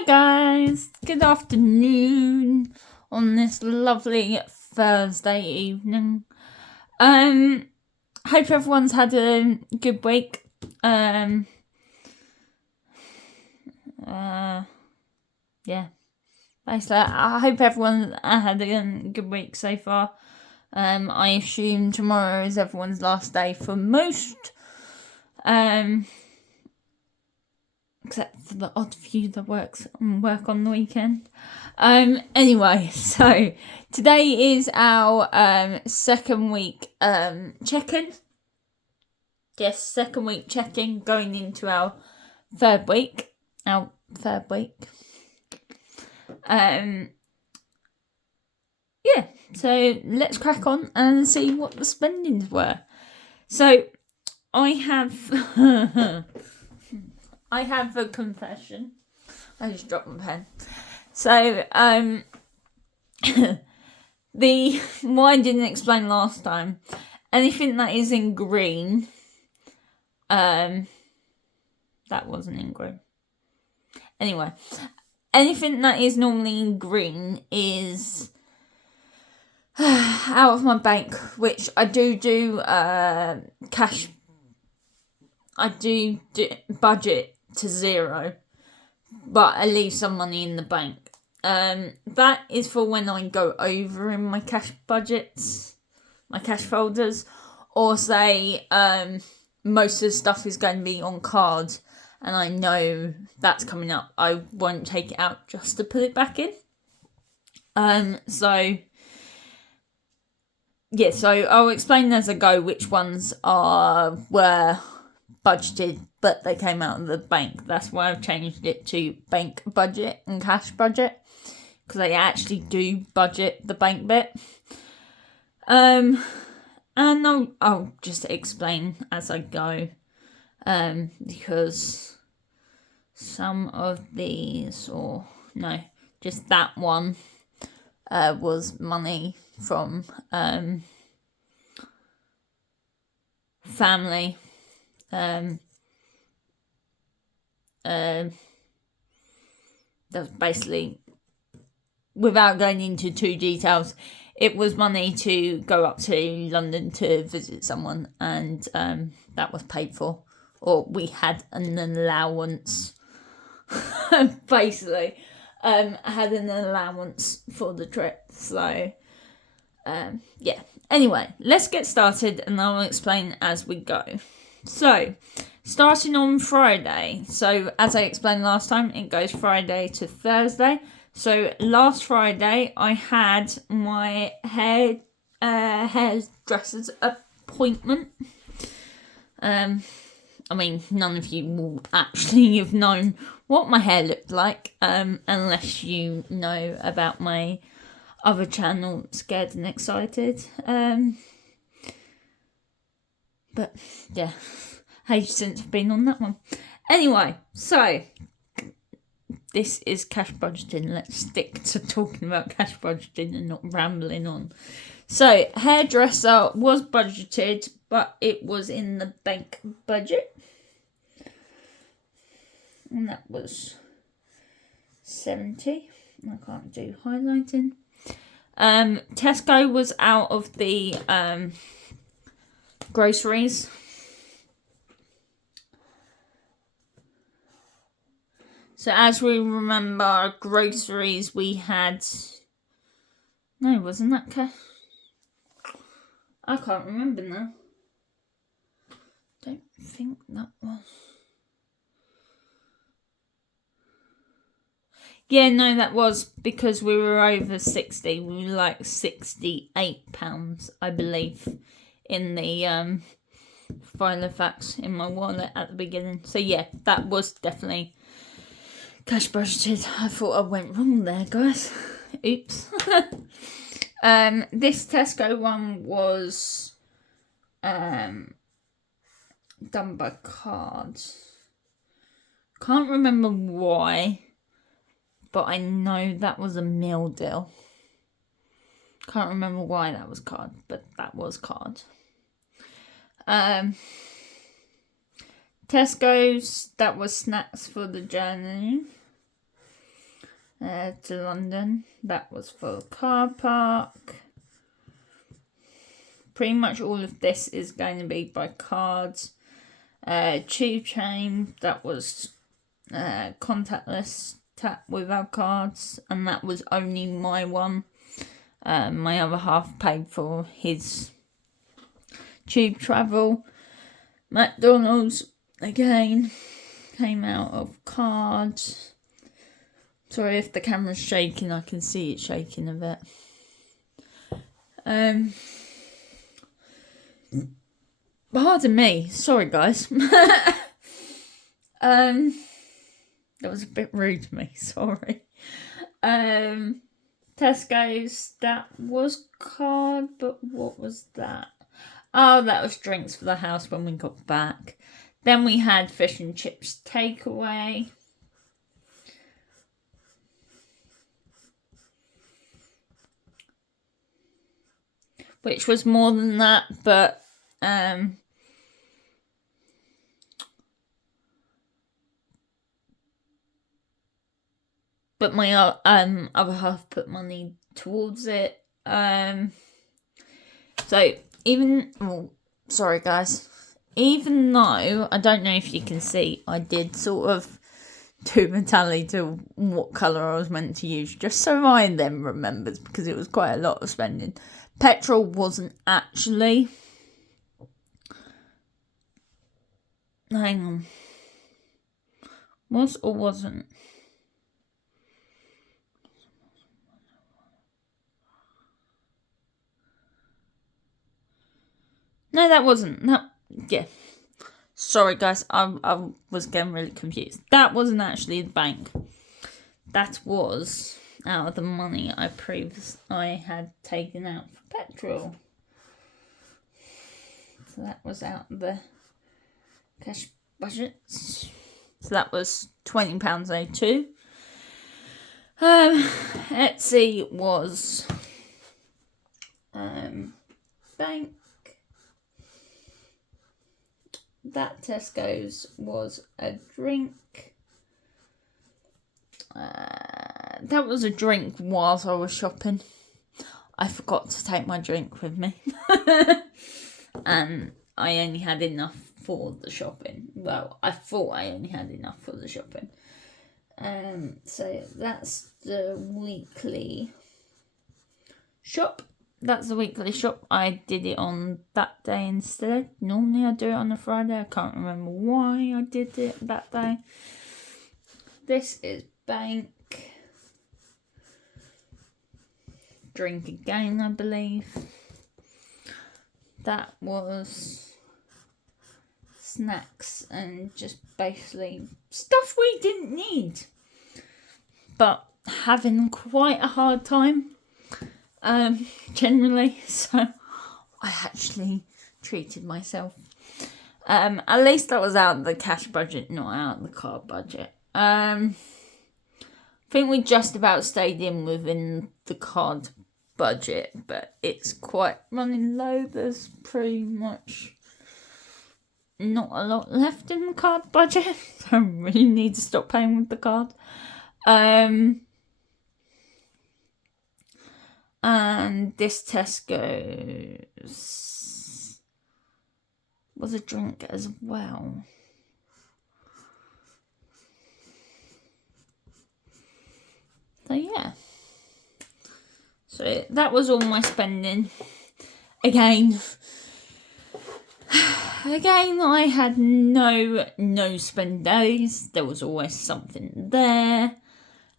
Hi guys, good afternoon on this lovely Thursday evening. Hope everyone's had a good week. Yeah. Basically, I hope everyone had a good week so far. I assume tomorrow is everyone's last day for most. Except for the odd few that work on the weekend. Anyway, so today is our second week check-in. Yes, second week check-in, going into our third week. Yeah, so let's crack on and see what the spendings were. So I have I have a confession. I just dropped my pen. So, what I didn't explain last time, anything that is in green, that wasn't in green. Anyway, anything that is normally in green is out of my bank, which I do cash. I do budget to zero, but I leave some money in the bank. That is for when I go over in my cash budgets, my cash folders, or say most of the stuff is going to be on card and I know that's coming up. I won't take it out just to put it back in. So I'll explain as I go which ones were budgeted, but they came out of the bank. That's why I've changed it to bank budget and cash budget, because I actually do budget the bank bit. And I'll just explain as I go, because some of these, or no, just that one, was money from family. That was basically, without going into too details, it was money to go up to London to visit someone, and that was paid for, or we had an allowance. Basically, had an allowance for the trip. So anyway, let's get started and I'll explain as we go. So, starting on Friday. So, as I explained last time, it goes Friday to Thursday. So, last Friday, I had my hairdresser's appointment. I mean, none of you will actually have known what my hair looked like, unless you know about my other channel, Scared and Excited. But yeah, age since I've been on that one. Anyway, so this is cash budgeting. Let's stick to talking about cash budgeting and not rambling on. So, hairdresser was budgeted, but it was in the bank budget. And that was 70. I can't do highlighting. Tesco was out of the groceries. So as we remember, groceries we had... No, wasn't that cash? I can't remember now. Don't think that was... Yeah, no, that was because we were over 60. We were like £68, I believe, in the Filofax in my wallet at the beginning. So yeah, that was definitely cash budgeted. I thought I went wrong there, guys. Oops. This Tesco one was done by card. Can't remember why, but I know that was a meal deal. Can't remember why that was card, but that was card. Tesco's, that was snacks for the journey. to London. That was for the car park. Pretty much all of this is going to be by cards. Tube chain, that was contactless tap with our cards, and that was only my one. My other half paid for his tube travel. McDonald's, again, came out of cards. Sorry if the camera's shaking, I can see it shaking a bit. Pardon me, sorry guys. That was a bit rude to me, sorry. Tesco's, that was card, but what was that? Oh, that was drinks for the house when we got back. Then we had fish and chips takeaway. Which was more than that, but my other half put money towards it. So sorry guys. Even though I don't know if you can see, I did sort of do a tally to what colour I was meant to use, just so I then remembered, because it was quite a lot of spending. Petrol wasn't actually. Hang on. Was or wasn't? No, that wasn't. No, yeah. Sorry, guys. I was getting really confused. That wasn't actually the bank. That was out of the money I had taken out for petrol. So that was out of the cash budget. So that was £20.82. Etsy was bank. That Tesco's was a drink. That was a drink whilst I was shopping. I forgot to take my drink with me. And I only had enough for the shopping. Well, I thought I only had enough for the shopping. So that's the weekly shop. That's the weekly shop. I did it on that day instead. Normally I do it on a Friday. I can't remember why I did it that day. This is bank. Drink again, I believe. That was snacks and just basically stuff we didn't need. But having quite a hard time. Generally, so I actually treated myself. At least that was out of the cash budget, not out of the card budget. I think we just about stayed within the card budget, but it's quite running low. There's pretty much not a lot left in the card budget. So I really need to stop paying with the card. And this Tesco's was a drink as well. So yeah. So that was all my spending. Again, I had no spend days. There was always something there.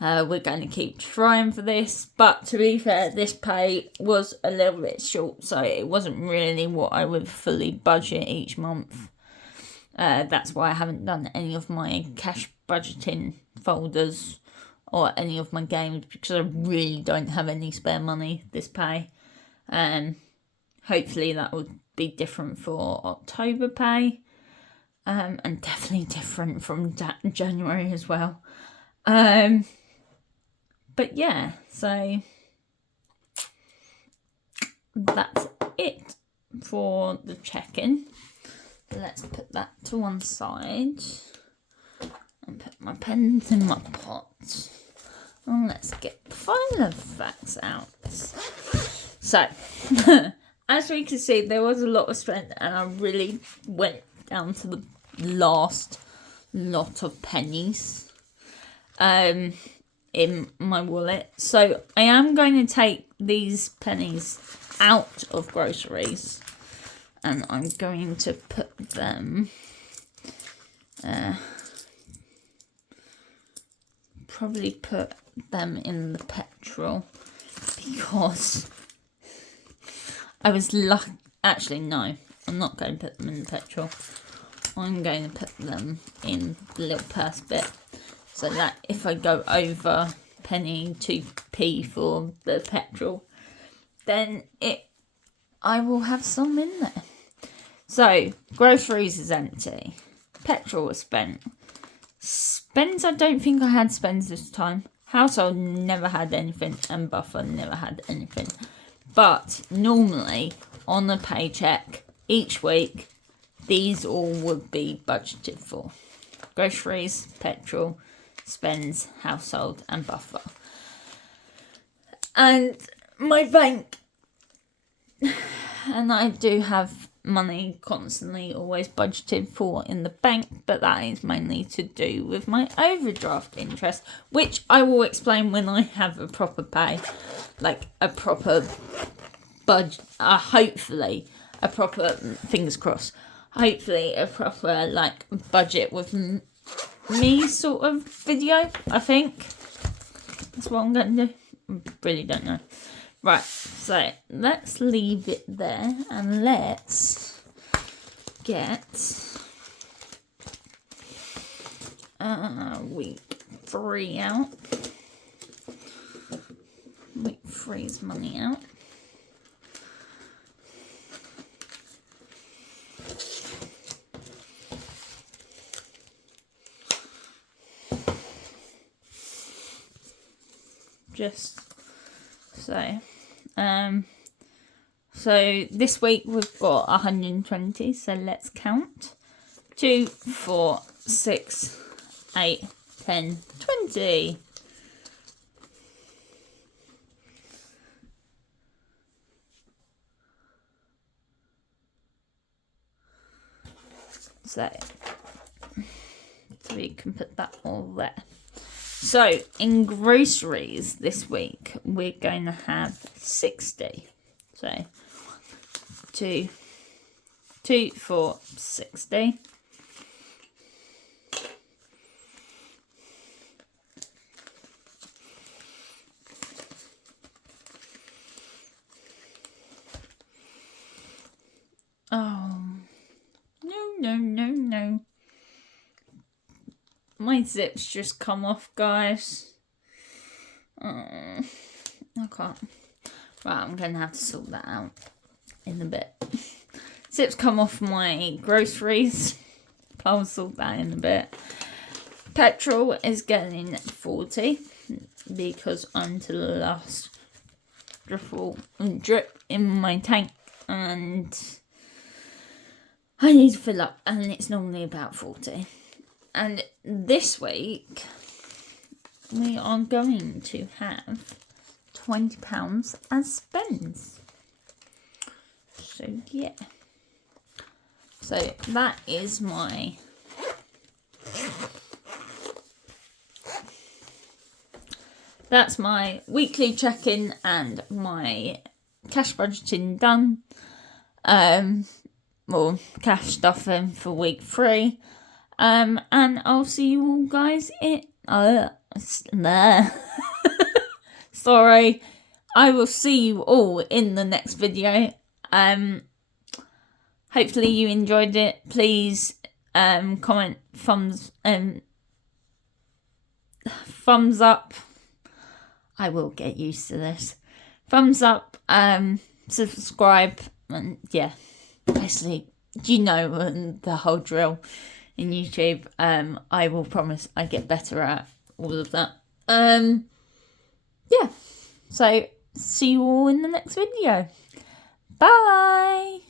We're going to keep trying for this, but to be fair, this pay was a little bit short, so it wasn't really what I would fully budget each month. That's why I haven't done any of my cash budgeting folders or any of my games, because I really don't have any spare money this pay. Hopefully that will be different for October pay, and definitely different from January as well. But yeah, so that's it for the check-in. Let's put that to one side and put my pens in my pot. let's get the final facts out. So, as we can see, there was a lot of spend, and I really went down to the last lot of pennies in my wallet. So I am going to take these pennies out of groceries, and I'm going to put them probably put them in the petrol, because I was lucky. Actually, no, I'm not going to put them in the petrol. I'm going to put them in the little purse bit, so that if I go over penny 2p for the petrol, then I will have some in there. So groceries is empty, petrol was spent. Spends, I don't think I had spends this time. Household never had anything, and buffer never had anything. But normally on a paycheck each week, these all would be budgeted for: groceries, petrol, spends, household, and buffer. And my bank, and I do have money constantly always budgeted for in the bank, but that is mainly to do with my overdraft interest, which I will explain when I have a proper pay, like a proper budget, hopefully a proper, fingers crossed, hopefully a proper like budget with me sort of video. I think that's what I'm going to do. I really don't know. Right, so let's leave it there, and let's get week 3 out. Week 3's money out. Just so, so this week we've got 120, so let's count. 2, 4, 6, 8, 10, 20. So we can put that all there. So, in groceries this week, we're going to have 60. So, 2, 4, 60. Oh, no. My zip's just come off, guys. I can't. Right, I'm going to have to sort that out in a bit. Zip's come off my groceries. I'll sort that in a bit. Petrol is getting 40 because I'm to the last drip in my tank, and I need to fill up, and it's normally about 40. And this week, we are going to have £20 as spends. So, yeah. So, that is my... That's my weekly check-in and my cash budgeting done. Well, cash stuffing for week 3. And I'll see you all guys in... Sorry. I will see you all in the next video. Hopefully you enjoyed it. Please comment, thumbs up. I will get used to this. Thumbs up, subscribe, and yeah, basically, you know the whole drill in YouTube. I will promise I get better at all of that. Yeah, so see you all in the next video. Bye.